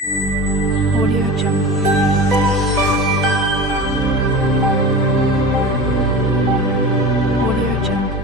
Audio Jungle. Audio Jungle.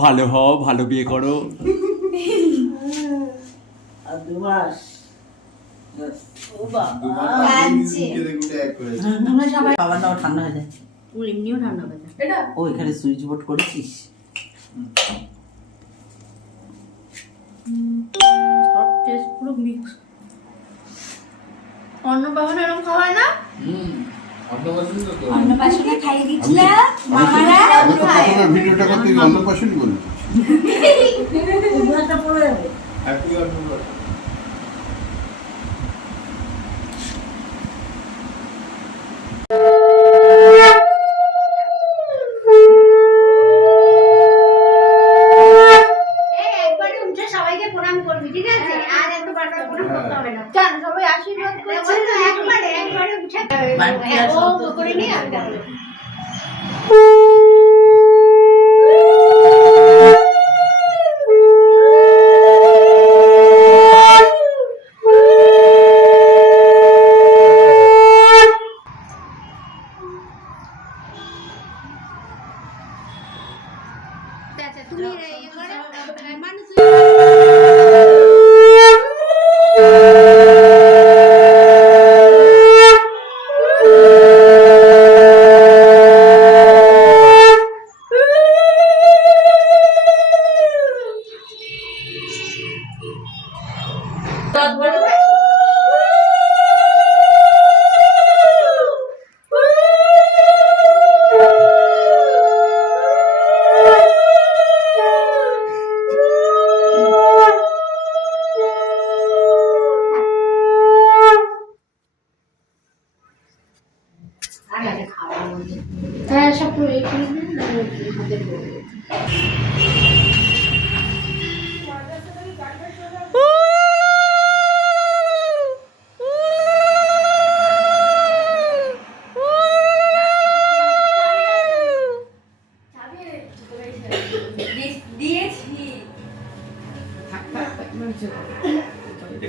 ভালো হও, ভালো বিয়ে করো। ঠান্ডা হয়ে যায়, এমনিও ঠান্ডা হয়ে যায়। ও এখানে সুইচ বোর্ড করেছিস? সব টেস্ট পুরো মিক্স। অন্নপ্রাশনে এরকম খাওয়ায় না? অন্নপ্রাশনে খাইয়ে দিয়েছিল মামারা। ভিডিওটা করতে গিয়ে অন্নপ্রাশনই বলে একটা পড়ে যাবে। হ্যাপি অন্নপ্রাশন। একবারে উঠে সবাইকে প্রণাম করবি, ঠিক আছে? আর এত বারবার প্রণাম করতে হবে না। জান সবাই আশীর্বাদ করছে। একবারে উঠে ও করে নিয়ে আমি যাবো। আচ্ছা তুমি এবারে মানুষ হ্যাঁ সব পুরো এখানে হাতের বলবো।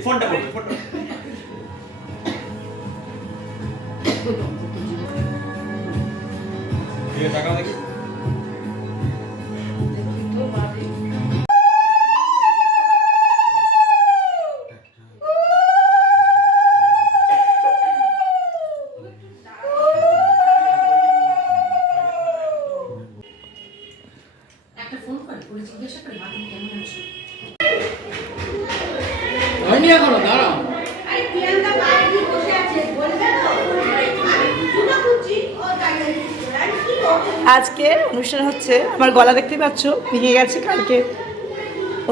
ফোনটা করবে, ফোনটা। দিয়ে টাকা দেখি। একটা ফোন করে জিজ্ঞাসা করে মা তুমি কেমন আছো? হয়নি এখনো, দাঁড়াও। আরে প্রিয়াঙ্কা বাইরে বসে আছে বলবে তো আমি জুতা খুঁজছি ও দাঁড়িয়ে আছে কি আজকে অনুষ্ঠান হচ্ছে। আমার গলা দেখতে পাচ্ছ ভেঙে গেছে, কালকে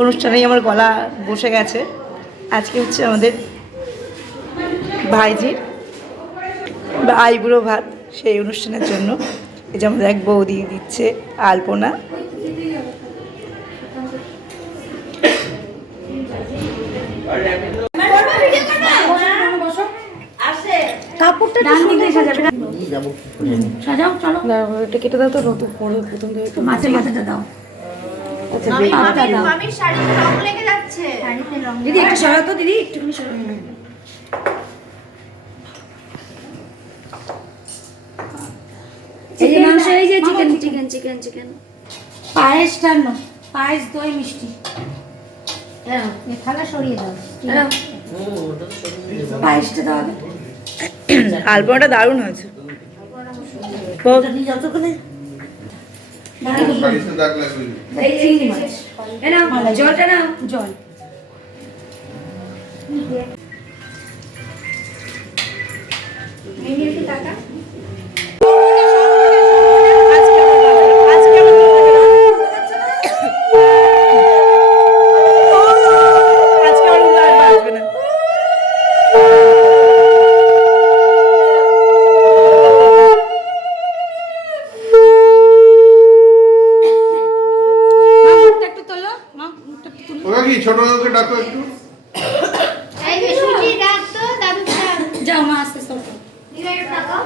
অনুষ্ঠানেই আমার গলা বসে গেছে। আজকে হচ্ছে আমাদের ভাইজির আইবুড়ো ভাত, সেই অনুষ্ঠানের জন্য এই যে আমাদের এক বৌদি দিচ্ছে আলপনা। কাপড়টা ডান দিকে সাজাবে। সাজাও চলো। এটা কেটে দাও তো, নতুন পরে প্রথম থেকে মাছের মাথাটা দাও। আচ্ছা মামির শাড়িতে রং লেগে যাচ্ছে। শাড়িতে রং দিদি একটু সরাও তো, দিদি একটুখানি সরাও। এই যে মাংস, এই যে চিকেন চিকেন চিকেন চিকেন। পায়েসটা না, পায়েস দই মিষ্টি থালা সরিয়ে দাও পায়েসটা দাও আলপনাটা দারুণ হয়েছে যতক্ষণে শাড়িতে দাগ লাগবে এই চিংড়ি মাছ জলটা নাও জল টাকা ওরা কি ছোট দাদুকে ডাকো একটু এই সুজি ডাক তো দাদু যাও মা আস্তে আস্তে দিলে টাকা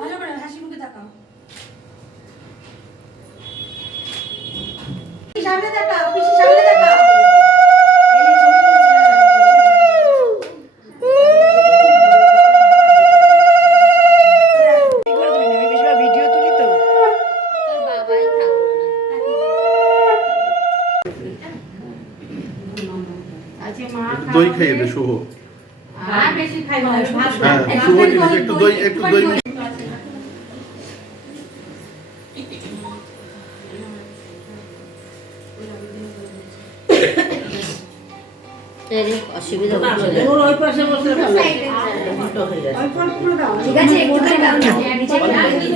ভালো করে হাসি মুখে তাকাও সামনে তাকাও পিছে সামনে তাকাও এই যে ছবি তুলছে ভিডিও তুলি তো বাবাই থাকলো আজকে মা দই খাইয়ে দে শুভ আর বেশি খাইবো না হ্যাঁ শুভ জিনিস একটু দই অসুবিধা ওই পাশে বসে ঠিক আছে একটুখানি দাও না নিচে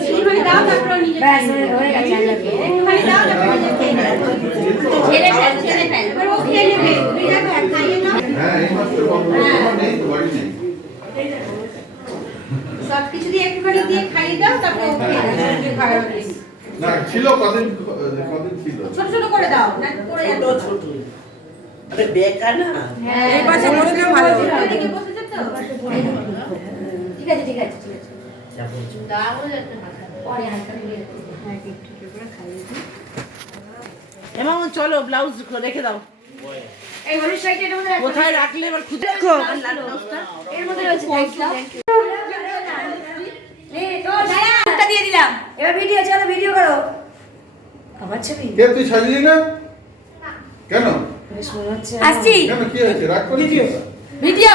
একটুখানি দাও তারপর নিজে ব্যাস হয়ে গেছে একটুখানি দাও তারপর নিজে খেয়ে ফেল এবার ও খেয়ে নেবে তুমি দেখো এক খাইয়ে নাও হ্যাঁ এই মাত্র নেই তো বাড়ি নেই সব কিছু দিয়ে একটুখানি দিয়ে খাইয়ে দাও তারপর ও খেয়ে নেবে খাবার না ছিল কদিন ছিল ছোট ছোট করে দাও না পড়ে যাবে ছোট আরে বেকার না হ্যাঁ এই পাশে বসলে ভালো হবে। এদিকে বসেছে তো ঠিক আছে ঠিক আছে দাও পরে হালকা দিয়ে এমন চলো ব্লাউজ রেখে দাও এই হলুদ শাড়িটা এর মধ্যে রাখো কোথায় রাখলে এবার খুঁজে দেখো এর মধ্যে রয়েছে দাও এই তো দাঁড়া দিয়ে দিলাম এবার ভিডিও চলো ভিডিও করো আবার ছবি কে তুই সাজিয়ে না কেন আসছি কেন কি হয়েছে রাগ করেছিস ভিডিও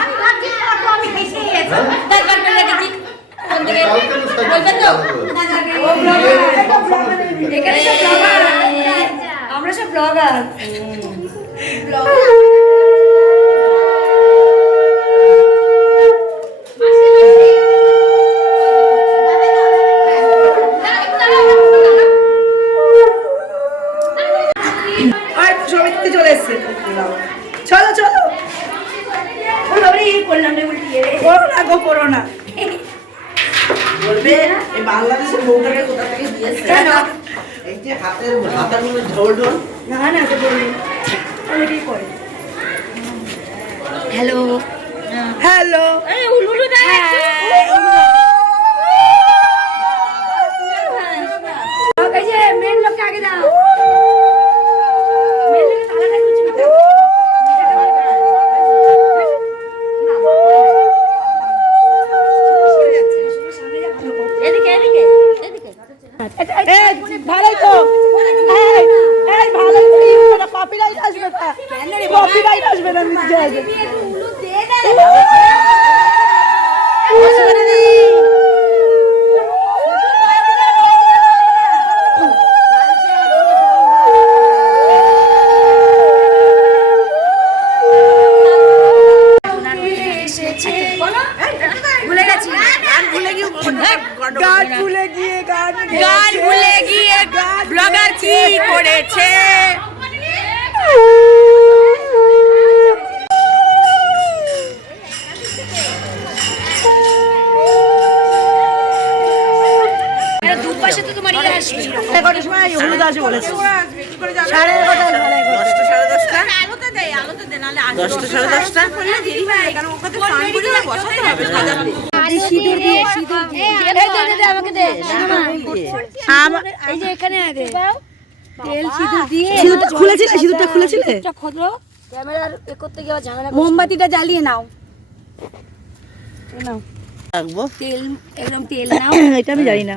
আমি ভাবছি ফটো আমি হেসে গেছি দরকার করে রেখেছি কোন দিকে বলবেন তো ও ব্লগার এখানে সব ব্লগার আমরা সব ব্লগার আর সমিতি চলে এসছে চলো চলো করলাম রে উল্টিয়ে রে করোনা গো করোনা বলবে এই বাংলাদেশের বউটাকে কোথা থেকে দিয়েছে এই যে হাতাগুলো ঢোল ঢোল না না তো বলি অনেকেই করে হ্যালো হ্যালো আরে উলুলু দা ওকে যে মেন লোককে আগে দাও মেন লোককে তালাটা খুঁজে দাও এদিকে এদিকে এদিকে ভালোই তো এই ভালোই তো কপিরাইট আসবে না কপিরাইট আসবে না নিজে আগে উলু দে না ভুলে গেছি গান ভুলে গিয়ে গান ভুলে গিয়ে ব্লগার কি করেছে দুপাশে তো তোমার ইয়ে আসবে 11টার সময় হলুদ আসবে বলেছে 11:30 10টা 10:30 করলে দেরি হয় কারণ ওখানে স্নান করে বসাতে হবে সাজাতে সিঁদুর দিয়ে আমাকে দে এই যে এখানে দে তেল সিঁদুর দিয়ে সিঁদুরটা খুলেছিলে সিঁদুরটা খুলেছিলে এটা খোলো ক্যামেরার এ করতে গিয়ে ঝামেলা মোমবাতিটা জ্বালিয়ে নাও নাও রাখবো তেল একদম তেল নাও। এটা আমি জানি না।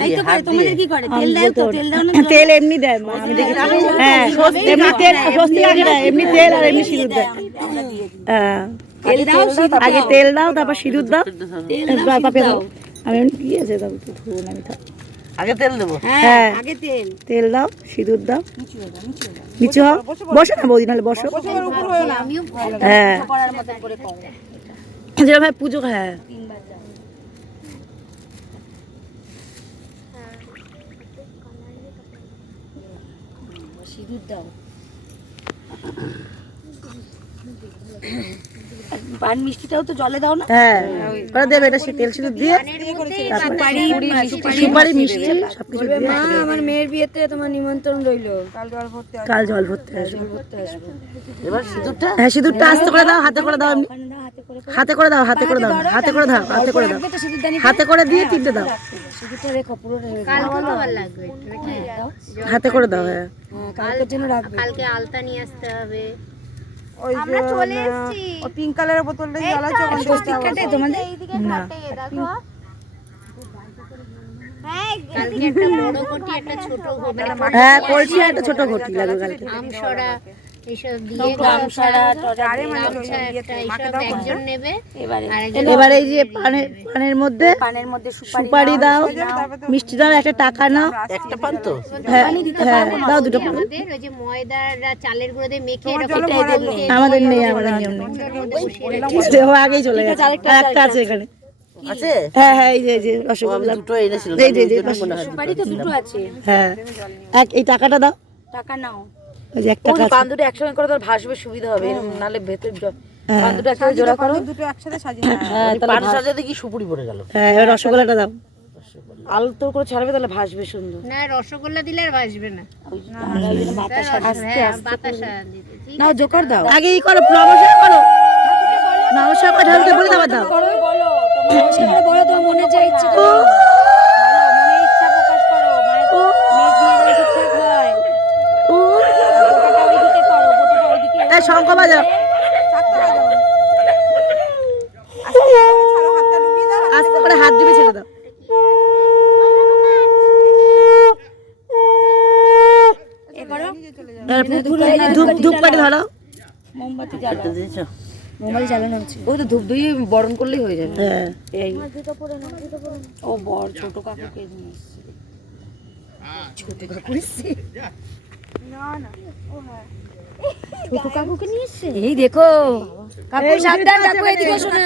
তাই তো করে তোমাদের কি করে তেল দাও তো তেল দাও না তেল এমনি দেয় মা, আমি দেখি। হ্যাঁ এমনি তেল স্বস্তি লাগে না, এমনি তেল আর এমনি সিঁদুর দেয়। হ্যাঁ তেল দাও আগে তেল দাও তারপর সিঁদুর দাও, পাপে দাও। আমি কি আছে দাও তো ধুবো না আমি থাক। আগে তেল দেবো হ্যাঁ আগে তেল তেল দাও সিঁদুর দাও, নিচু হও, বসো না বৌদি, নাহলে বসো। আমিও হ্যাঁ করার মতো করে করো যেরকম ভাই পুজো। হ্যাঁ সিঁদুর দাও। পান মিষ্টিটাও তো জলে দাও না। হ্যাঁ ওরা দেবে এটা, তেল সিঁদুর দিয়ে সুপারি সুপারি মিষ্টি সবকিছু দিয়ে। মা আমার মেয়ের বিয়েতে তোমার নিমন্ত্রণ রইলো, কাল জল ভরতে আসবে। এবার সিঁদুরটা হ্যাঁ সিঁদুরটা আস্তে করে দাও, হাতে করে দাও, এমনি হাতে করে দাও, হাতে করে দাও, হাতে করে দাও, হাতে করে দাও, তো সিঁদুরদানি হাতে করে দিয়ে তিনটে দাও, সিঁদুরটা রেখো পুরো রেখো। কালকে তো আর লাগবে নাকি? হাতে করে দাও। হ্যাঁ হ্যাঁ, কালকের জন্য রাখবে। কালকে আলতা নিয়ে আসতে হবে। আমরা চলে এসেছি ও পিঙ্ক কালারের বোতলটা জ্বালা স্বস্তিক কাটে তোমাদের না দেখো হ্যাঁ কালকে একটা বড় ঘটি একটা ছোট ঘটি হ্যাঁ কলসি আর একটা ছোট ঘটি লাগবে কালকে। আমসরা এইসব দিয়ে গামছাড়া গামছা একটা এইসব একজন নেবে এবারে আর একজন এবার এই যে পানের মধ্যে পানের মধ্যে সুপারি দাও, মিষ্টি দাও, একটা টাকা নাও। একটা পান তো হ্যাঁ হ্যাঁ দাও দুটো পান। আমাদের ওই যে ময়দার চালের গুঁড়ো দিয়ে মেখে এরকম আমাদের নেই, আমাদের নিয়ম নেই। ও আগেই চলে গেছে, আর একটা আছে এখানে। আছে হ্যাঁ হ্যাঁ এই যে আমি রসগোল্লা। দুটো এনেছিলাম এই যে, এই যে, মনে হয় সুপারি তো দুটো আছে। হ্যাঁ এই টাকাটা দাও, টাকা নাও। ওই যে এক টাকা আছে। পান দুটো একসঙ্গে করে তোর ভাসবে সুবিধা হবে, এরকম নালে ভেতর পান দুটো একসাথে জোড়া করো। দুটো একসাথে সাজিয়ে হ্যাঁ তাহলে পান সাজাতে কি সুপুরি পড়ে গেল হ্যাঁ এবার রসগোল্লাটা দাও। আলতো করে ছাড়বে তাহলে ভাসবে সুন্দর। না রসগোল্লা দিলে আর ভাসবে না। বাতাস বাতাসা দিতে ঠিক নাও জোকার দাও। আগে ই করো, নমস্কার করো, নমস্কার করে ঢালতে বলে দাও দাও। বলো নমস্কার বলো তোমার মনে যা ইচ্ছে করো, মনে ইচ্ছা প্রকাশ করো। মায়ের তো মেঘ দিয়ে যায় ঠিকঠাক হয়। গোটাটা ওইদিকে করো, গোটাটা ওইদিকে। এই শঙ্খ বাজাও, আস্তে করে হাত ডুবে ছেড়ে দাও। এ করো ধূপকাঠি ধরো। মোমবাতি জ্বালাও। দিয়েছো মোমবাতি জ্বালানো হচ্ছে। ওই তো ধূপ দিয়ে বরণ করলেই হয়ে যাবে। হ্যাঁ এই ও বর ছোট কাকুকে নিয়ে এসেছে। ছোট কাকু এসেছে? ছোট কাকুকে নিয়ে এসেছে? এই দেখো কাকু সাবধান, কাকু এদিকে এসো না।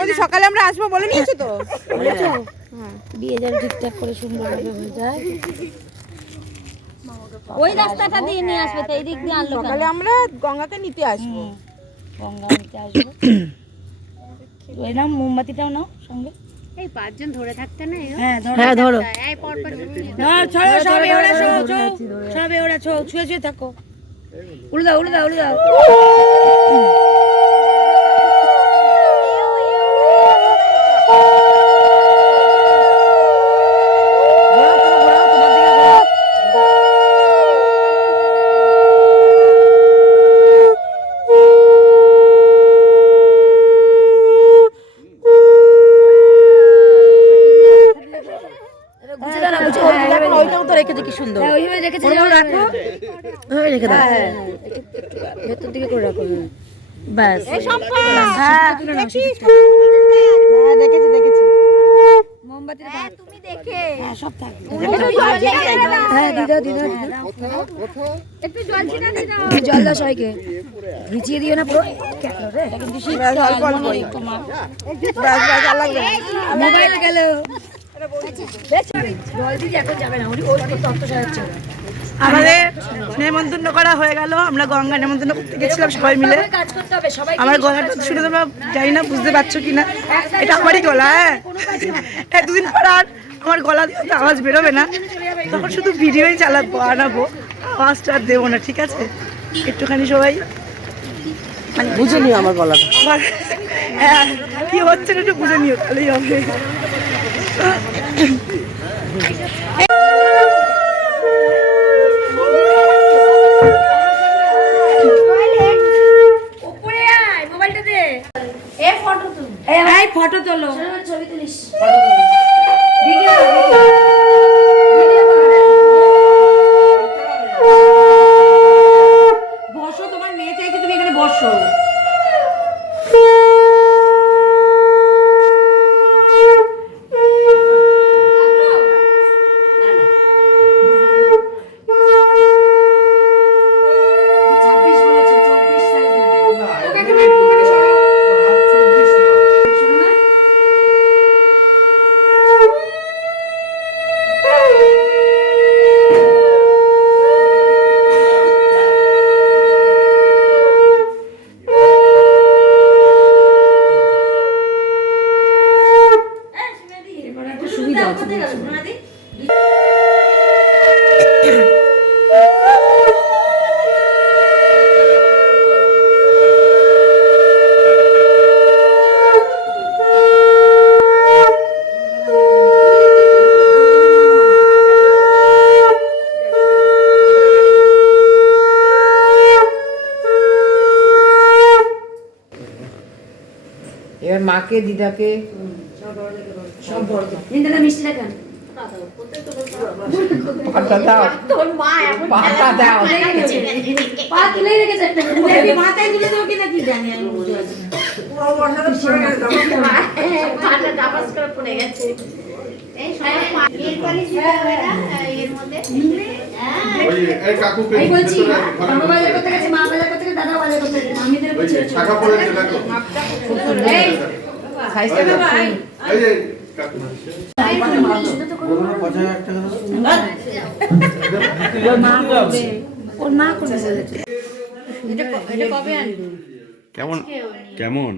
ওই সকালে আমরা আসবো বলে নিয়েছো তো? বিয়ে যেন ঠিকঠাক করে সুন্দরভাবে হয়ে যায়। ওই রাস্তাটা দিয়ে নিয়ে আসবে তো, এই দিক দিয়ে আনলো কেন? সকালে আমরা গঙ্গাকে নিতে আসবো। গঙ্গা নিতে আসবো। ওই নাও মোমবাতিটাও নাও সঙ্গে। এই পাঁচজন ধরে থাকতে না হ্যাঁ ধরো। হ্যাঁ ধরো। এই পর পর ছড়ো সব এওড়া সব এওড়া ছুঁয়ে ছুঁয়ে থাকো। উড়ে দাও উড়ে দাও উড়ে দাও। ওইটাও তো রেখেছে কি সুন্দর। হ্যাঁ ওইভাবে রেখেছি রাখো। ওই রেখে দাও। ভেতর দিকে করে রাখো। ব্যাস। হ্যাঁ দেখেছি দেখেছি। মোমবাতি তুমি দেখে হ্যাঁ সব থাকবে। হ্যাঁ দিদা দিদা একটু জল ছিটা দিয়ে দাও। জল দাও সবাইকে, ভিজিয়ে দিও না পুরো। কেন রে এটা কিন্তু শীতকাল, মনে নেই তোমার। মোবাইল গেল। জল দিয়ে এখন যাবে না, ওই তত্ত্ব সাজাচ্ছে। আমাদের নেমন্তন্ন করা হয়ে গেল, আমরা গঙ্গা নেমন্তন্ন করতে গেছিলাম সবাই মিলে। কাজ করতে হবে সবাই। আমার গলাটা শুনে তোমরা জানি না বুঝতে পারছো কিনা, এটা আমারই গলা। হ্যাঁ দুদিন পর আর আমার গলা দিয়ে তো আওয়াজ বেরোবে না, তখন শুধু ভিডিওই চালাবো, আনাবো, আওয়াজটা আর দেবো না, ঠিক আছে? একটুখানি সবাই মানে বুঝে নিও আমার গলাটা। হ্যাঁ কি হচ্ছে না একটু বুঝে নিও, তাহলেই হবে। উপরে আয় মোবাইলটা দে। এ ফটো তুল। এই ফটো তোলো, ছবি তুলিস, বসো, তোমার মেয়ে চাইছে তুমি এখানে বসো। এবার মাকে দিদাকে সব বড় নিন্দা মিষ্টি রাখেন, পাতা দাও, তোর মা এখন পাতা দাও, পা তুলে রেখেছে একটা, মাথায় তুলে দেবো কিনা কি জানি আমি বুঝতে পারছি না, পাটা ডাবাস করে পড়ে গেছে। ওই এই কাকুকে এই বলছি ভেতরে বাবা বাজার করতে গেছে, মা বাজার করতে গেছে, দাদা বাজার করতে গেছে, আমি ওই যে শাখা পড়েছে দেখো এই সাইজটা দেখো। এই যে কাকু ওর মা করে বলেছে। কেমন কেমন